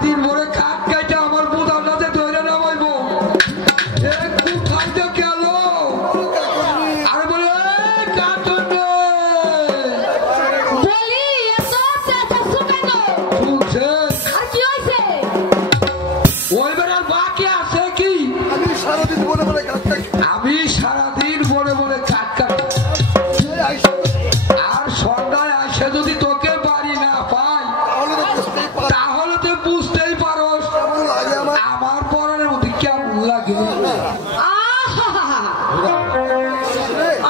সারাদিন ভরে কাঠ কাইটা আমার বুদাটাতে ধরে নামাইবো একটু খাইতে গেল আর বলে কাটন বলি এত চেঁচাচ্ছ কেন? শুনছে আর কি হয়েছে? ওই বেড়ার বাকি আছে কি? আমি সারাদিন বলে বলে কাজ কাজ আমি সারাদিন বলে বলে কাট কাট আর সন্ধ্যায় আসে যদি তোকে বাড়ি না পাই তাহলে তুই বুঝতেই পারোস আমার পরানের মধ্যে কেমন লাগে। আহা!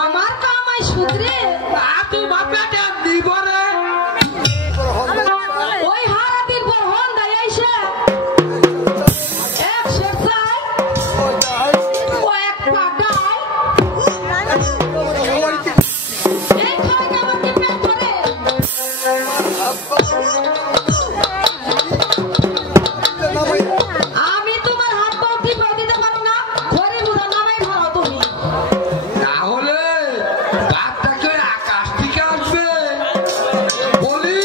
আমার কামাই সুদ্রে তুই ভাববে নিবরে ওই হারা দিন পর হন্দায় আইসে এক শেরসাই ও এক পাটাই এই খাইতে আমার কি পেট ধরে? আমি তোমার হাত পা টিপে দিতে পারো না, ঘরে বুড়া নামাই ভালো তুমি। তাহলে বাঘটাকে আকাশ থেকে আসবে বলি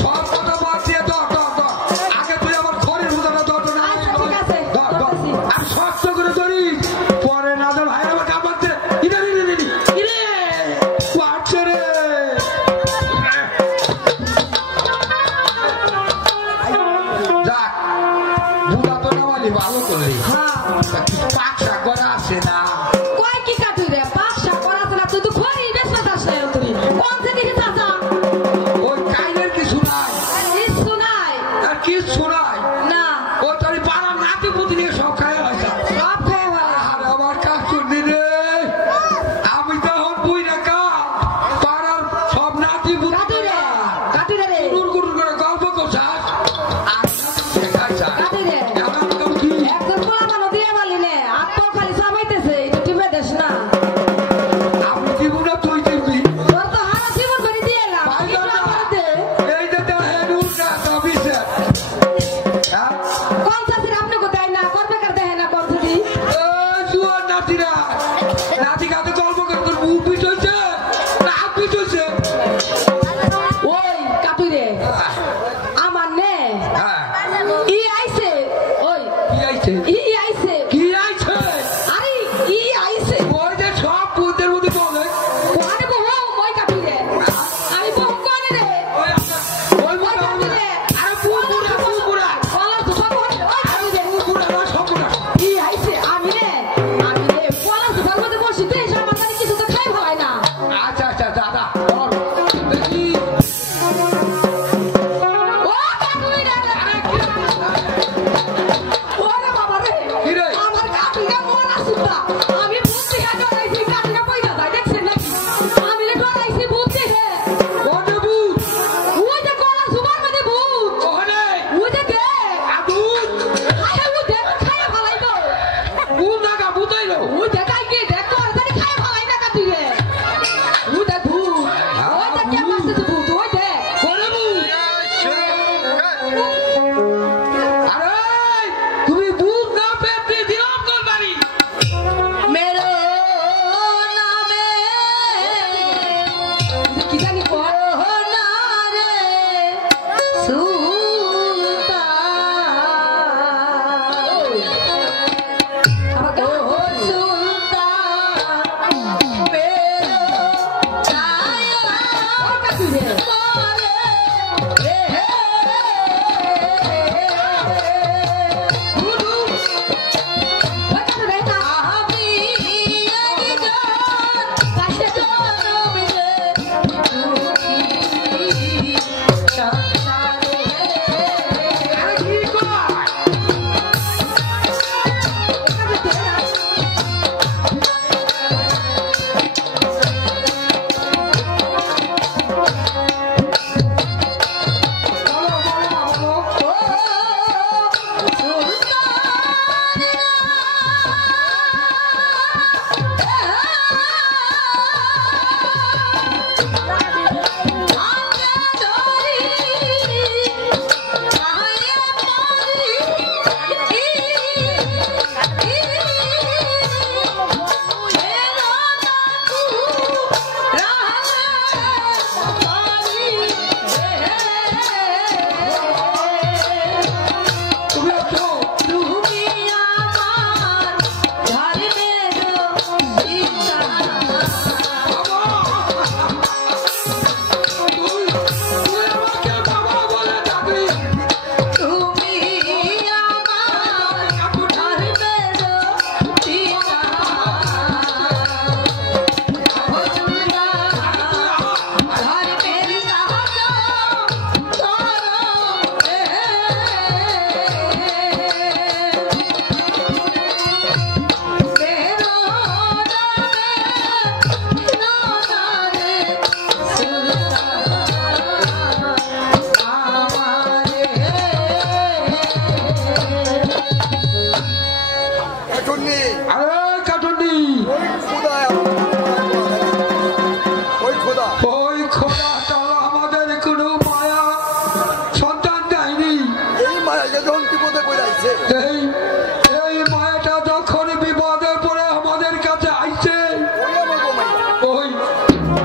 সব কথা বাদ দিয়ে ধর ধর ধর আগে তুই আমার ঘরের উদাটা ধর ধর না আচ্ছা, ঠিক আছে, ধর ধর ধরতেছি। আর শক্ত করে ধরিস পরে না ধর ভাই আমার কামাচ্ছে ইরে ইরে ইরে ইরে পারছে রে যাক বুড়া তো নামালি ভালো করে হ্যাঁ, পাক শাক করা আছে না কয় কি কাটুই রে? পাঁচশা করাছে না, তুই তো ঘরেই বেশ যাস না তুমি। কোন থেকে দিকে চাচা? ওই কাইলের কিছু নাই কিচ্ছু নাই। আর কিছু নাই না, ও তোর পাড়ার নাতি পুতি নিয়ে সব খায় হয়েছে সব খেয়ে ফেলে। আর আমার কাকুর দিনে আমি তখন বুই না কা পাড়ার সব নাতি পুতি কাটুই রে, গুড় গুড় করে গল্প করছাস আর খাইছা কাটুই রে। এখন কি একজন পোলা মানো দিয়ে মারলি নে, হাত পা খালি চাবাইতেছে, একটু টিপে দেস না। আমি দিব না তুই দিবি তোর তো হারা জীবন ভরে দিয়ে এলাম, ভাই একটু দাদা, আমার দে। এই যে দেখেন উল্টা তবিছে হ্যাঁ কোন চাষির আপনি কোথায় না করবে কার দেয় না কোন চাষি? জুয়ার নাতিরা নাতি কাতে গল্প করে তোর মুখ পিট হয়েছে না পিট হয়েছে ওই কাটুই রে, আমার নে হ্যাঁ ই আইছে, ওই কি আইছে ই আইছে, কি আইছে আরে ই আইছে। ওই যে সব বুদ্ধের মধ্যে বলে কোয়ানে বহু মই কাটুই রে, আমি বহু কোয়ানে রে, ওই আপনার ওই মই কাটুই রে। আরে পুকুরা পুকুরা কলার তো সব হয়ে ওই ভাগ্নে আরে কাটুনি ওই খোদা ওই খোদা তালা আমাদের কোনো মায়া সন্তান দেয়নি। এই মায়াকে যখন বিপদে পড়ে আইছে এই এই মায়াটা যখন বিপদে পড়ে আমাদের কাছে আইছে ওই আমাকে মায়া ওই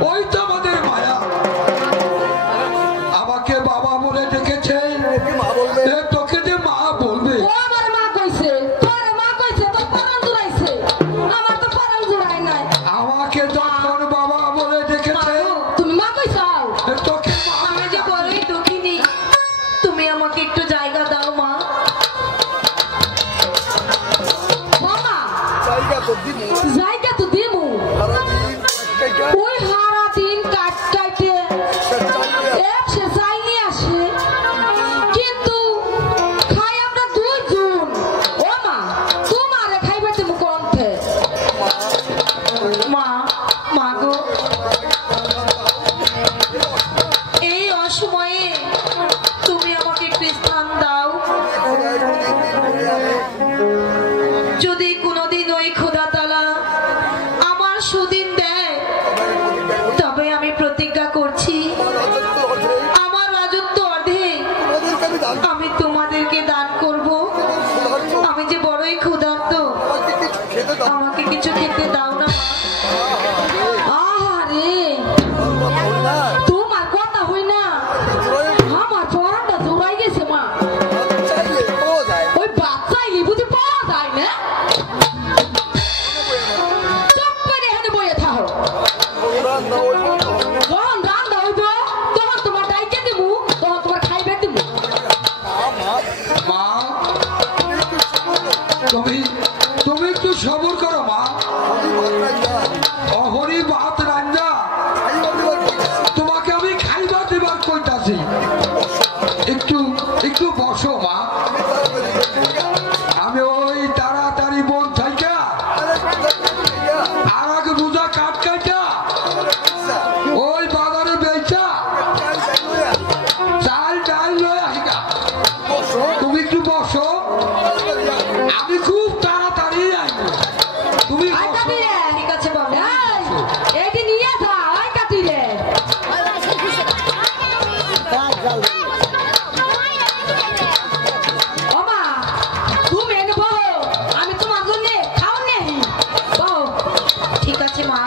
ওই তো আমাদের মায়া। আমাকে বাবা বলে ডেকেছে, ওকে মা বলবে এ তোকে যে মা বলবে। ও আমার মা কইছে, তোর মা কইছে, তোর পরাণ জুড়াইছে, আমার তো পরাণ জুড়াই নাই। আমাকে যখন বাবা বলে ডেকেছে তুমি মা কইছাও? এ তোকে মা আমি যে বড়ই দুঃখিনী, তুমি আমাকে একটু জায়গা দাও মা। বাবা জায়গা তো দিমু জায়গা তো দিমু, সারাদিন কাইটা ওই হারা দিন কাটতে সে চাই নিয়ে আসে, কিন্তু খাই আমরা দুইজন। ও মা, তোমারে খাইবে তুমি কোনতে? মা, মা গো, এই অসময়ে তুমি আমাকে একটু স্থান দাও। যদি কোনোদিন ওই খোদা তালা আমার সুদিন দেয়, তবে আমি প্রতিজ্ঞা করছি আমার রাজত্ব অর্ধেক আমি তোমাদেরকে দান করব। আমি যে বড়ই ক্ষুধার্ত, আমাকে কিছু খেতে দাও না মা। আহারে, তোমার কথা হই না, আমার পরানটা জোড়াই গেছে মা। ওই বাচ্চা এই বুঝি পাওয়া যায় না? চুপ করে এখানে বইয়ে থাকো। যখন রান্না হইব তখন তোমার ডাইকে দিমু, তখন তোমার খাইবে দিমু। মা তুমি তুমি একটু সবর করো মা। অহরি ভাত রান্না তোমাকে আমি খাইবা দিবার কইতাছি, একটু একটু বসো মা। আমি ওই তাড়াতাড়ি বোন থাইকা আর আগে বুঝা কাট কাইটা ওই বাজারে বেচা চাল ডাল লয়ে আসিকা। তুমি একটু বসো, আমি খুব তাড়াতাড়ি আইব। তুমি আই বসো। কাটি রে, ঠিক আছে বাবা। এই, এইটি নিয়ে যা, আই কাটি রে। ও মা, তুমি এনে বহো, আমি তোমার জন্য খাও নেই। বহো। ঠিক আছে মা।